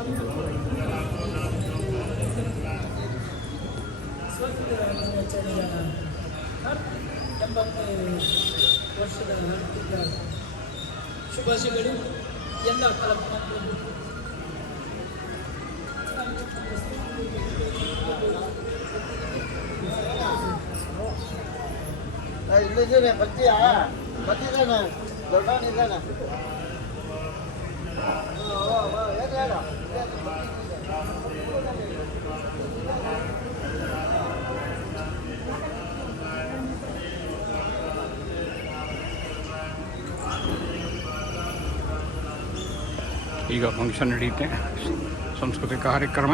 ಸ್ವಾತಂತ್ರ್ಯ ದಿನಾಚರಣೆಯ 80ನೇ ವರ್ಷದ ಹಾರ್ದಿಕ ಶುಭಾಶಯಗಳು. ಎಲ್ಲ ಕಲಾವಿದರು ಇಲ್ಲಿದ್ದೇನೆ, ಬರ್ತೀಯಾ? ಬರ್ತಿದ್ದಾನೆ, ದೊಡ್ಡವನಿದ್ದಾನೆ. ಈಗ ಫಂಕ್ಷನ್ ನಡೆಯುತ್ತೆ, ಸಾಂಸ್ಕೃತಿಕ ಕಾರ್ಯಕ್ರಮ.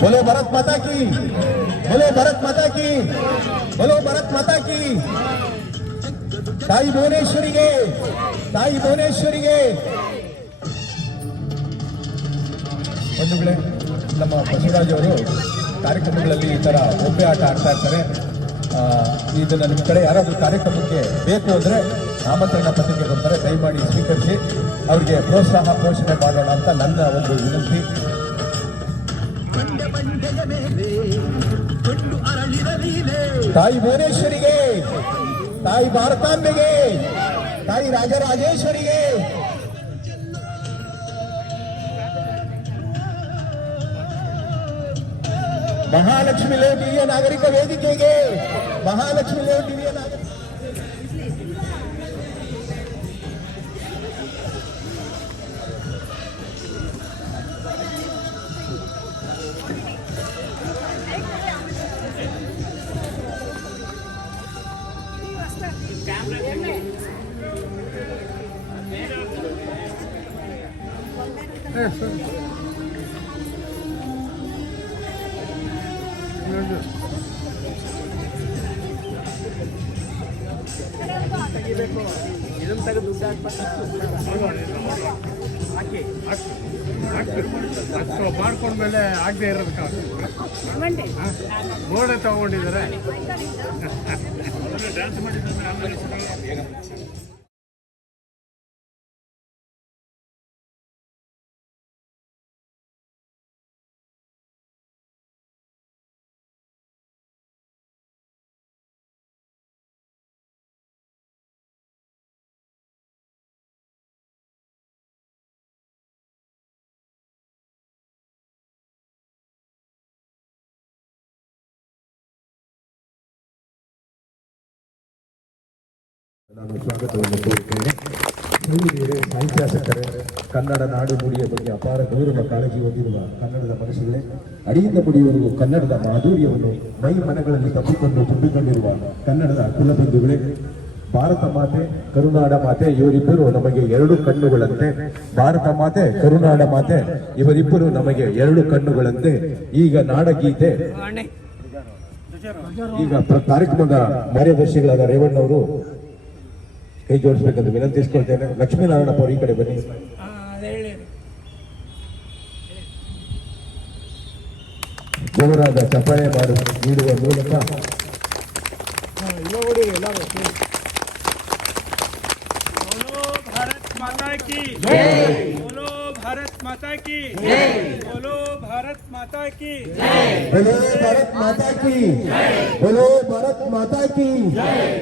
बोलो भारत माता की, बोलो भारत माता की, बोलो भारत माता की. ತಾಯಿ ಭುವನೇಶ್ವರಿಗೆ, ತಾಯಿ ಭುವನೇಶ್ವರಿಗೆ. ಬಂಧುಗಳೇ, ನಮ್ಮ ಬಸವರಾಜ್ ಅವರು ಕಾರ್ಯಕ್ರಮಗಳಲ್ಲಿ ಈ ಥರ ಒಬ್ಬೆ ಆಟ ಆಡ್ತಾ ಇರ್ತಾರೆ. ಇದನ್ನು ನಿಮ್ಮ ಕಡೆ ಯಾರಾದರೂ ಕಾರ್ಯಕ್ರಮಕ್ಕೆ ಬೇಕು ಅಂದರೆ ಆಮಂತ್ರಣ ಪತ್ರಿಕೆ ಕೊಡ್ತಾರೆ, ದಯಮಾಡಿ ಸ್ವೀಕರಿಸಿ ಅವರಿಗೆ ಪ್ರೋತ್ಸಾಹ ಪೋಷಣೆ ಮಾಡೋಣ ಅಂತ ನನ್ನ ಒಂದು ವಿನಂತಿ. ತಾಯಿ ಭುವನೇಶ್ವರಿಗೆ, ತಾಯಿ ಭಾರತಾಂಬೆಗೆ, ತಾಯಿ ರಾಜರಾಜೇಶ್ವರಿಗೆ, ಮಹಾಲಕ್ಷ್ಮಿ ಲೇಔಟ್ ಹಿರಿಯ ನಾಗರಿಕ ವೇದಿಕೆಗೆ, ಮಹಾಲಕ್ಷ್ಮಿ ಲೇಔಟ್ ಹಿರಿಯ ನಾಗರಿಕ ಇದನ್ನು ತೆಗೆದು ದುಡ್ಡು ಹಾಕಿ ಮಾಡ್ಕೊಂಡ್ಮೇಲೆ ಆಗದೆ ಇರೋದಕ್ಕೆ ಗೋಡೆ ತಗೊಂಡಿದ್ದಾರೆ. ಡ್ಯಾನ್ಸ್ ಮಾಡಿದ್ರೆ ನಾನು ಸ್ವಾಗತವನ್ನು ಕೋರುತ್ತೇನೆ. ಹಿರಿಯರೇ, ಸಾಹಿತ್ಯಾಸಕ್ತರೇ, ಕನ್ನಡ ನಾಡು ನುಡಿಯ ಬಗ್ಗೆ ಅಪಾರ ಗೌರವ ಕಾಳಜಿ ಹೊಂದಿರುವ ಕನ್ನಡದ ಮನಸ್ಸುಗಳೇ, ಅಡಿಯಿಂದ ಮುಡಿಯುವವರೆಗೂ ಕನ್ನಡದ ಮಾಧುರ್ಯವನ್ನು ಮೈ ಮನಗಳಲ್ಲಿ ತಪ್ಪಿಕೊಂಡು ತುಂಬಿಕೊಂಡಿರುವ ಕನ್ನಡದ ಕುಲಬಂಧುಗಳೇ, ಭಾರತ ಮಾತೆ, ಕರುನಾಡ ಮಾತೆ ಇವರಿಬ್ಬರು ನಮಗೆ ಎರಡು ಕಣ್ಣುಗಳಂತೆ. ಭಾರತ ಮಾತೆ, ಕರುನಾಡ ಮಾತೆ ಇವರಿಬ್ಬರು ನಮಗೆ ಎರಡು ಕಣ್ಣುಗಳಂತೆ. ಈಗ ನಾಡಗೀತೆ, ಈಗ ಕಾರ್ಯಕ್ರಮದ ಕಾರ್ಯದರ್ಶಿಗಳಾದ ರೇವಣ್ಣವರು ಕೈ ಜೋಡಿಸ್ಬೇಕಂತ ವಿನಂತಿಸ್ಕೊಳ್ತೇನೆ. ಲಕ್ಷ್ಮೀನಾರಾಯಣಪ್ಪ ಅವರು ಈ ಕಡೆ ಬನ್ನಿ. ಜೋರಾದ ಚಪ್ಪಾಳೆ ನೀಡುವ ಮೂಲಕ माता की, बोलो भारत माता की, बोलो भारत माता की, बोलो भारत माता की, बोलो भारत माता की,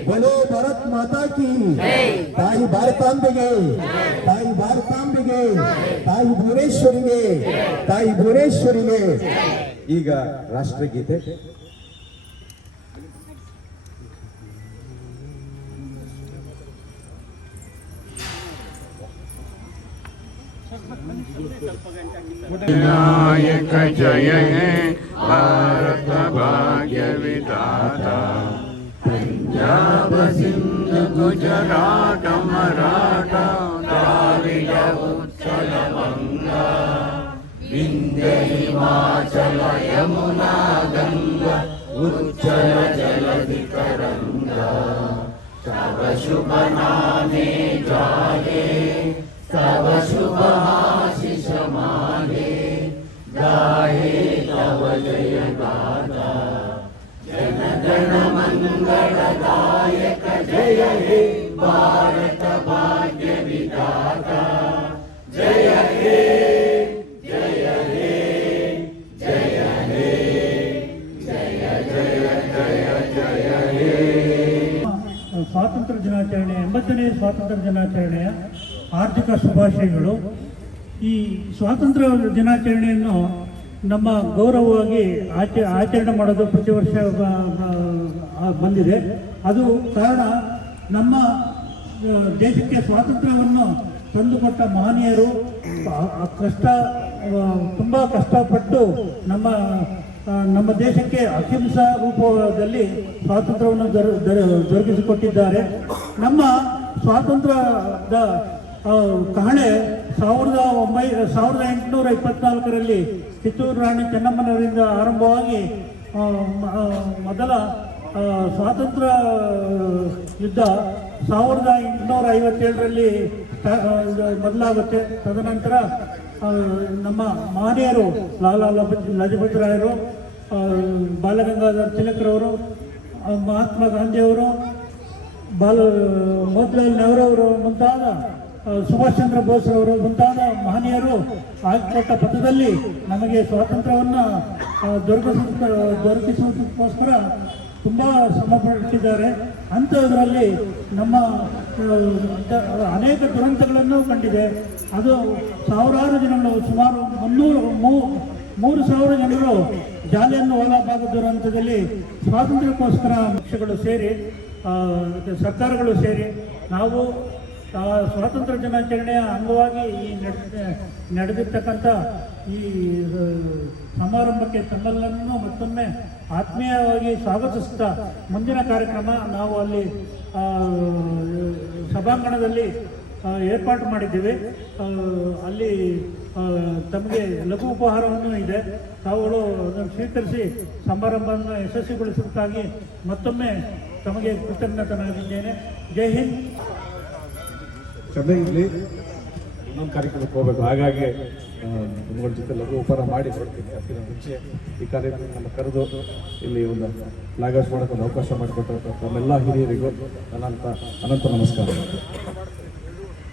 बोलो भारत माता की. ತಾಯಿ ಭಾರತಾಂಬೆಗೆ, ತಾಯಿ ಭಾರತಾಂಬೆಗೆ, ತಾಯಿ ಭುವನೇಶ್ವರಿಗೆ, ತಾಯಿ ಭುವನೇಶ್ವರಿಗೆ. ಈಗ ರಾಷ್ಟ್ರಗೀತೆ. विनायक जय हे भारत भाग्य विधाता, पंजाब सिंध गुजरात मराठा द्राविड उत्कल बंगा, विंध्य हिमाचल यमुना गंगा उच्चल जलधि तरंगा. तव शुभ नामे जागे, तव शुभ आशीष ಮಂಗಳದಾಯಕ ಜಯ ಹೇ ಭಾರತ ಭಾಗ್ಯ ವಿಧಾತ ಜಯ ಹೇ ಜಯ ಹೇ ಜಯ ಹೇ ಜಯ ಜಯ ಜಯ ಜಯ ಹೇ. ಸ್ವಾತಂತ್ರ್ಯ ದಿನಾಚರಣೆ 80ನೇ ಸ್ವಾತಂತ್ರ್ಯ ದಿನಾಚರಣೆಯ ಆರ್ಥಿಕ ಶುಭಾಶಯಗಳು. ಈ ಸ್ವಾತಂತ್ರ್ಯ ದಿನಾಚರಣೆಯನ್ನು ನಮ್ಮ ಗೌರವವಾಗಿ ಆಚರಣೆ ಮಾಡೋದು ಪ್ರತಿ ವರ್ಷ ಬಂದಿದೆ. ಅದು ಕಾರಣ ನಮ್ಮ ದೇಶಕ್ಕೆ ಸ್ವಾತಂತ್ರ್ಯವನ್ನು ತಂದುಕೊಟ್ಟ ಮಹನೀಯರು ತುಂಬ ಕಷ್ಟಪಟ್ಟು ನಮ್ಮ ದೇಶಕ್ಕೆ ಅಹಿಂಸಾ ರೂಪದಲ್ಲಿ ಸ್ವಾತಂತ್ರ್ಯವನ್ನು ದೊರಕಿಸಿಕೊಟ್ಟಿದ್ದಾರೆ. ನಮ್ಮ ಸ್ವಾತಂತ್ರ್ಯದ ಕಹಳೆ 1824ರಲ್ಲಿ ಕಿತ್ತೂರು ರಾಣಿ ಚೆನ್ನಮ್ಮನವರಿಂದ ಆರಂಭವಾಗಿ ಮೊದಲ ಸ್ವಾತಂತ್ರ್ಯ ಯುದ್ಧ 1857ರಲ್ಲಿ ಮೊದಲಾಗುತ್ತೆ. ತದನಂತರ ನಮ್ಮ ಮಹನೀಯರು ಲಾಲಾ ಲಜಪತ್ ರಾಯರು, ಬಾಲಗಂಗಾಧರ ತಿಲಕ್ರವರು, ಮಹಾತ್ಮ ಗಾಂಧಿಯವರು, ಮೋತಿಲಾಲ್ ನೆಹರು ಅವರು ಮುಂತಾದ ಸುಭಾಷ್ ಚಂದ್ರ ಬೋಸ್ ಅವರು ಮುಂತಾದ ಮಹನೀಯರು ಹಾಕಿಕೊಟ್ಟ ಪಥದಲ್ಲಿ ನಮಗೆ ಸ್ವಾತಂತ್ರ್ಯವನ್ನು ದೊರಕಿಸುವುದಕ್ಕೋಸ್ಕರ ತುಂಬ ಶ್ರಮಪಟ್ಟಿದ್ದಾರೆ. ಅಂಥದ್ರಲ್ಲಿ ನಮ್ಮ ಅನೇಕ ದುರಂತಗಳನ್ನು ಕಂಡಿದೆ. ಅದು ಸಾವಿರಾರು ಜನಗಳು, ಸುಮಾರು 3,000 ಜನರು ಜಾಲಿಯನ್ನು ವಾಲಾಬಾಗ್ ದುರಂತದಲ್ಲಿ ಸ್ವಾತಂತ್ರ್ಯಕ್ಕೋಸ್ಕರ ಪಕ್ಷಗಳು ಸೇರಿ ಸರ್ಕಾರಗಳು ಸೇರಿ ನಾವು ಸ್ವಾತಂತ್ರ್ಯ ದಿನಾಚರಣೆಯ ಅಂಗವಾಗಿ ಈ ನಡೆದಿರ್ತಕ್ಕಂಥ ಈ ಸಮಾರಂಭಕ್ಕೆ ತಮ್ಮೆಲ್ಲರನ್ನೂ ಮತ್ತೊಮ್ಮೆ ಆತ್ಮೀಯವಾಗಿ ಸ್ವಾಗತಿಸುತ್ತಾ ಮುಂದಿನ ಕಾರ್ಯಕ್ರಮ ನಾವು ಅಲ್ಲಿ ಸಭಾಂಗಣದಲ್ಲಿ ಏರ್ಪಾಟು ಮಾಡಿದ್ದೀವಿ. ಅಲ್ಲಿ ತಮಗೆ ಲಘು ಉಪಹಾರವನ್ನು ಇದೆ. ತಾವುಗಳು ಅದನ್ನು ಸ್ವೀಕರಿಸಿ ಸಮಾರಂಭವನ್ನು ಯಶಸ್ವಿಗೊಳಿಸುವುದಕ್ಕಾಗಿ ಮತ್ತೊಮ್ಮೆ ತಮಗೆ ಕೃತಜ್ಞತನಾಗಿದ್ದೇನೆ. ಜೈ ಹಿಂದ್. ಚೆನ್ನೈಯಲ್ಲಿ ಇನ್ನೊಂದು ಕಾರ್ಯಕ್ರಮಕ್ಕೆ ಹೋಗಬೇಕು, ಹಾಗಾಗಿ ನಿಮ್ಮಗಳ ಜೊತೆ ಲಘು ಉಪಹಾರ ಮಾಡಿ ಹೊರಡ್ತೀನಿ. ಅದಕ್ಕಿಂತ ಮುಂಚೆ ಈ ಕಾರ್ಯಕ್ರಮವನ್ನು ಕರೆದು ಇಲ್ಲಿ ಒಂದು ಫ್ಲಾಗ್ ಹಾಸ್ಟ್ ಮಾಡೋಕ್ಕೆ ಒಂದು ಅವಕಾಶ ಮಾಡಿಕೊಟ್ಟು ನಮ್ಮೆಲ್ಲ ಹಿರಿಯರಿಗೂ ಅನಂತ ನಮಸ್ಕಾರ.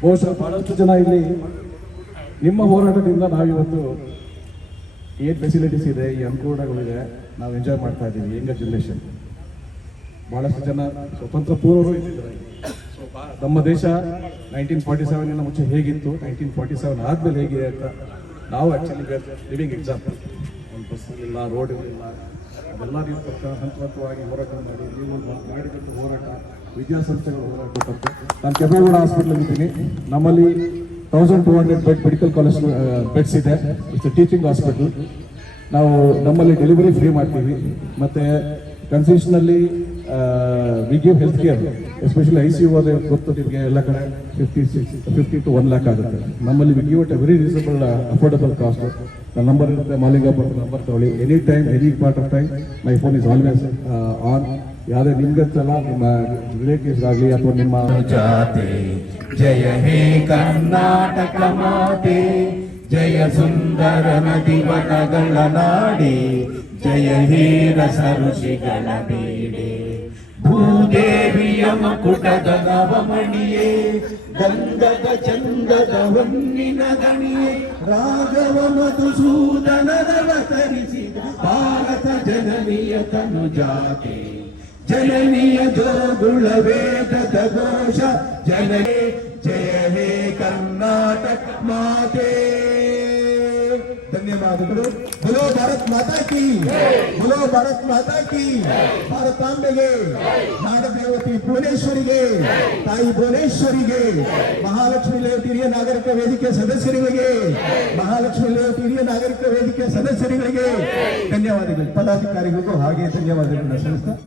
ಬಹುಶಃ ಬಹಳಷ್ಟು ಜನ ಇಲ್ಲಿ ನಿಮ್ಮ ಹೋರಾಟದಿಂದ ನಾವಿವತ್ತು ಏನು ಫೆಸಿಲಿಟೀಸ್ ಇದೆ, ಈ ಅನುಕೂಲಗಳಿದೆ, ನಾವು ಎಂಜಾಯ್ ಮಾಡ್ತಾ ಇದ್ದೀವಿ. ಯಂಗರ್ ಜನರೇಷನ್ ಬಹಳಷ್ಟು ಜನ ಸ್ವತಂತ್ರ ಪೂರ್ವರು ಇದ್ದಿದ್ದಾರೆ. ನಮ್ಮ ದೇಶ 1947 ಮುಂಚೆ ಹೇಗಿತ್ತು, 1947 ಆದಮೇಲೆ ಹೇಗಿದೆ ಅಂತ ನಾವು ಆ್ಯಕ್ಚುಲಿ ಲಿವಿಂಗ್ ಎಕ್ಸಾಂಪಲ್. ಒಂದು ಬಸ್ ಇಲ್ಲ, ರೋಡ್ ಇರಲಿಲ್ಲ, ಅದೆಲ್ಲ ನೀವು ಹಂತವಾಗಿ ಹೋರಾಟ ಮಾಡಿ ನೀವು ಮಾಡಿದಂಥ ಹೋರಾಟ, ವಿದ್ಯಾಸಂಸ್ಥೆಗಳು ಹೋರಾಟ ಕೊಟ್ಟಂತೆ. ನಾನು ಕೆಂಪೇಗೌಡ ಹಾಸ್ಪಿಟಲ್ ಇದ್ದೀನಿ. ನಮ್ಮಲ್ಲಿ 1200 ಬೆಡ್ ಮೆಡಿಕಲ್ ಕಾಲೇಜ್ ಬೆಡ್ಸ್ ಇದೆ. It's teaching hospital. ನಾವು ನಮ್ಮಲ್ಲಿ ಡೆಲಿವರಿ ಫ್ರೀ ಮಾಡ್ತೀವಿ. ಮತ್ತು ಕನ್ಸೆಷನಲ್ಲಿ we give health care, especially ICU ಹೋದ್ರೆ ಗೊತ್ತು ನಿಮಗೆ, ಎಲ್ಲ ಕಡೆ 50 to 1 lakh ಆಗುತ್ತೆ. ನಮ್ಮಲ್ಲಿ we give it A very reasonable affordable cost. ನನ್ನ ನಂಬರ್ ಇರುತ್ತೆ, ಮಾಲಿಂಗಪ್ಪ ನಂಬರ್ ತಗೊಳ್ಳಿ. Any time, any part of time my phone is always on. ಯಾವುದೇ ನಿಮ್ಗಂತಲ್ಲ, ನಿಮ್ಮ ರಿಲೇಟಿವ್ಸ್ ಆಗಲಿ ಅಥವಾ ನಿಮ್ಮ ಜಾತೆ ಜಯ ಹೇ ಕರ್ನಾಟಕ ಮಾತೆ, ಜಯ ಸುಂದರ ನದಿವನಗಳ ನಾಡಿ, ಜಯ ಹೇ ರಸ ಋಷಿಗಳ ಬೀಡೆ, ಭೂದೇವಿಯ ಮಕುಟದ ನವಮಣಿಯೇ, ಗಂಧದ ಚಂದದ ಹೊನ್ನಿನ ಗಣಿಯೇ, ರಾಘವ ಮಧುಸೂದನರವತರಿಸಿದ ಭಾರತ ಜನನಿಯ ತನು ಜಾತೆ, ಜನನಿಯ ಜೋಗುಳ ವೇದದ ಘೋಷ, ಜನನೇ ಜಯ ಹೇ ಕರ್ನಾಟಕ ಮಾತೆ. ಧನ್ಯವಾದಗಳು. बोलो भारत माता की, बोलो भारत माता की. ಭಾರತಾಂಬೆಗೆ, ನಾಡದೇವತಿ ಭುವನೇಶ್ವರಿಗೆ, ತಾಯಿ ಭುವನೇಶ್ವರಿಗೆ, ಮಹಾಲಕ್ಷ್ಮಿ ಲೇಔಟ್ ಹಿರಿಯ ನಾಗರಿಕ ವೇದಿಕೆ ಸದಸ್ಯರಿಗೆ, ಮಹಾಲಕ್ಷ್ಮಿ ಲೇಔಟ್ ಹಿರಿಯ ನಾಗರಿಕ ವೇದಿಕೆ ಸದಸ್ಯರಿಗೆ ಧನ್ಯವಾದಗಳು. ಪದಾಧಿಕಾರಿಗಳಿಗೂ ಹಾಗೆ ಧನ್ಯವಾದಗಳನ್ನು ಸಲ್ಲಿಸ್ತಾ